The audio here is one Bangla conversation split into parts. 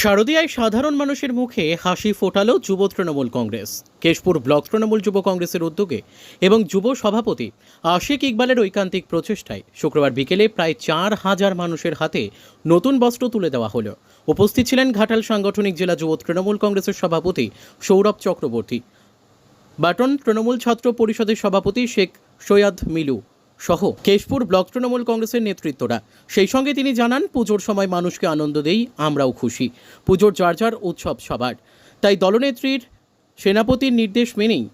শারদীয়ায় সাধারণ মানুষের মুখে হাসি ফোটালো যুব তৃণমূল কংগ্রেস। কেশপুর ব্লক তৃণমূল যুব কংগ্রেসের উদ্যোগে এবং যুব সভাপতি আশিক ইকবালের ঐকান্তিক প্রচেষ্টায় শুক্রবার বিকেলে প্রায় চার হাজার মানুষের হাতে নতুন বস্ত্র তুলে দেওয়া হলো। উপস্থিত ছিলেন ঘাটাল সাংগঠনিক জেলা যুব তৃণমূল কংগ্রেসের সভাপতি সৌরভ চক্রবর্তী। বাটন তৃণমূল ছাত্র পরিষদের সভাপতি শেখ সৈয়দ মিলু। সহ কেশপুর ব্লক তৃণমূল কংগ্রেসের নেতৃত্বরা। সেই সঙ্গে তিনি জানান, পুজোর সময় মানুষকে আনন্দ দেই, আমরাও খুশি। পুজোর যার যার উৎসব সবার। তাই দলনেত্রীর সেনাপতির নির্দেশ মেনেই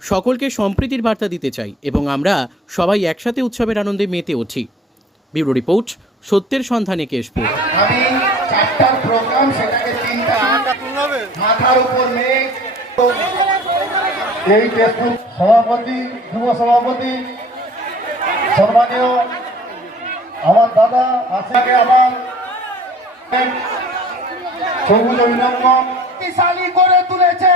সকলকে সম্প্রীতির বার্তা দিতে চাই এবং আমরা সবাই একসাথে উৎসবের আনন্দে মেতে উঠি। ব্যুরো রিপোর্ট, সত্যের সন্ধানে কেশপুর। সভাপতি, যুব সভাপতি সম্মানীয় আমার দাদা আসাকে আমার সবুজ অভিনন্দন। শক্তিশালী করে তুলেছে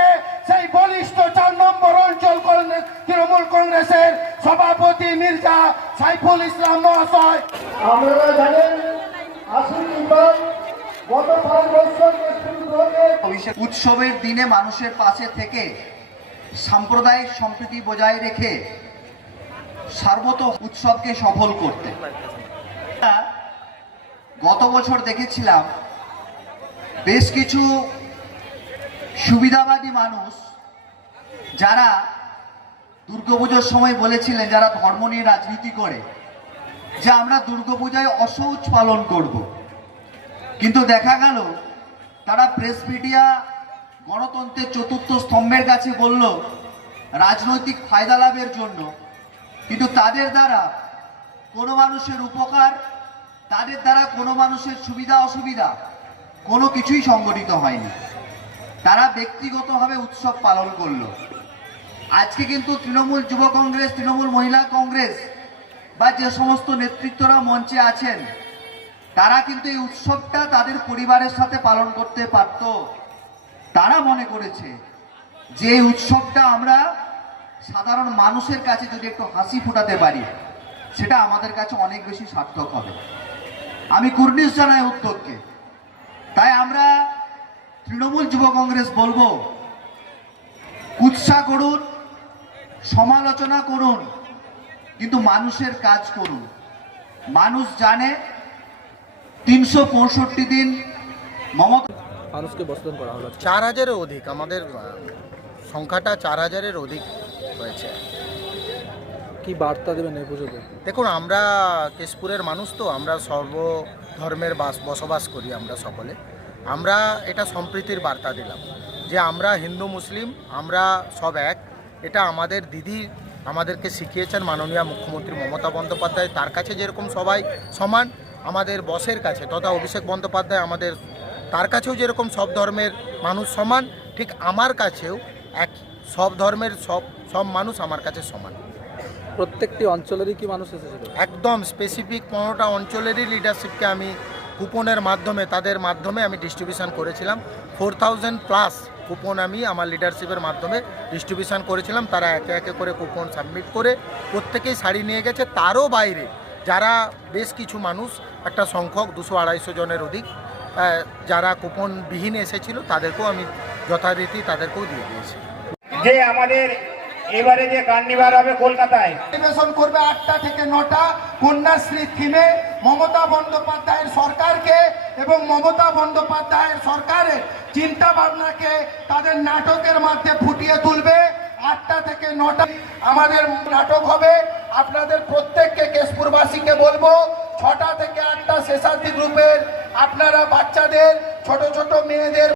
সেই বলিষ্ঠ চার নম্বর অঞ্চল কংগ্রেস- তৃণমূল কংগ্রেসের সভাপতি মির্জা সাইফুল ইসলাম মহাশয়। আপনারা জানেন আসুন গত পাঁচ বছর উৎসবের দিনে মানুষের পাশে থেকে সাম্প্রদায়িক সম্প্রীতি বজায় রেখে সার্বত উৎসবকে সফল করতে। গত বছর দেখেছিলাম বেশ কিছু সুবিধাবাদী মানুষ যারা দুর্গাপুজোর সময় বলেছিলেন, যারা ধর্ম নিয়ে রাজনীতি করে, যে আমরা দুর্গাপূজায় অসৌচ পালন করব। কিন্তু দেখা গেল, তারা প্রেস মিডিয়া গণতন্ত্রের চতুর্থ স্তম্ভের কাছে বলল, রাজনৈতিক ফায়দা লাভের জন্য কিন্তু তাদের দ্বারা কোনো মানুষের উপকার, তাদের দ্বারা কোনো মানুষের সুবিধা, অসুবিধা কোনো কিছুই সংগঠিত হয়নি। তারা ব্যক্তিগতভাবে উৎসব পালন করল। আজকে কিন্তু তৃণমূল যুব কংগ্রেস, তৃণমূল মহিলা কংগ্রেস বা যে সমস্ত নেতৃত্বরা মঞ্চে আছেন, তারা কিন্তু এই উৎসবটা তাদের পরিবারের সাথে পালন করতে পারত। তারা মনে করেছে যে উৎসবটা আমরা সাধারণ মানুষের কাছে যদি একটু হাসি ফোটাতে পারি, সেটা আমাদের কাছে অনেক বেশি সার্থক হবে। আমি কুর্নিশ জানাই উদ্যোগকে। তাই আমরা তৃণমূল যুব কংগ্রেস বলব উৎসাহ করুন, সমালোচনা করুন, কিন্তু মানুষের কাজ করুন। মানুষ জানে, তিনশো পঁয়ষট্টি দিন মমতা মানুষকে বস্তুন করা হলো। চার হাজারের অধিক, আমাদের সংখ্যাটা চার হাজারের অধিক। হয়েছে। কি বার্তা দেবেন এই পুজোতে? দেখুন আমরা কেশপুরের মানুষ তো আমরা সর্ব ধর্মের বাস বসবাস করি আমরা সকলে। আমরা এটা সম্প্রীতির বার্তা দিলাম যে আমরা হিন্দু মুসলিম আমরা সব এক। এটা আমাদের দিদি আমাদেরকে শিখিয়েছেন মাননীয় মুখ্যমন্ত্রী মমতা বন্দ্যোপাধ্যায়। তার কাছে যেরকম সবাই সমান আমাদের বসের কাছে তথা অভিষেক বন্দ্যোপাধ্যায় আমাদের তার কাছেও যেরকম সব ধর্মের মানুষ সমান ঠিক আমার কাছেও এক সব ধর্মের সব সব মানুষ আমার কাছে সমান। প্রত্যেকটি অঞ্চলেরই কি মানুষ এসেছিল? একদম স্পেসিফিক পনেরোটা অঞ্চলেরই লিডারশিপকে আমি কুপনের মাধ্যমে তাদের মাধ্যমে আমি ডিস্ট্রিবিউশন করেছিলাম। ফোর থাউজেন্ড প্লাস কুপন আমি আমার লিডারশিপের মাধ্যমে ডিস্ট্রিবিউশন করেছিলাম। তারা একে একে করে কুপন সাবমিট করে প্রত্যেকেই শাড়ি নিয়ে গেছে। তারও বাইরে যারা বেশ কিছু মানুষ একটা সংখ্যক দুশো আড়াইশো জনের অধিক যারা কুপনবিহীন এসেছিল তাদেরকেও আমি যথারীতি তাদেরকেও দিয়ে দিয়েছি। যে আমাদের এবারে যে কার্নিভাল হবে কলকাতায়। পরিবেশন করবে আটটা থেকে নটা। কন্যাশ্রী থিমে মমতা বন্দ্যোপাধ্যায়ের সরকারকে এবং মমতা বন্দ্যোপাধ্যায়ের সরকারের চিন্তা ভাবনাকে তাদের নাটকের মাধ্যমে ফুটিয়ে তুলবে। আটটা থেকে নটা আমাদের নাটক হবে। আপনাদের প্রত্যেককে কেশপুরবাসীকে বলব, ছটা থেকে আটটা শেষার্থী গ্রুপের আপনারা বাচ্চাদের, ছোট ছোট মেয়েদের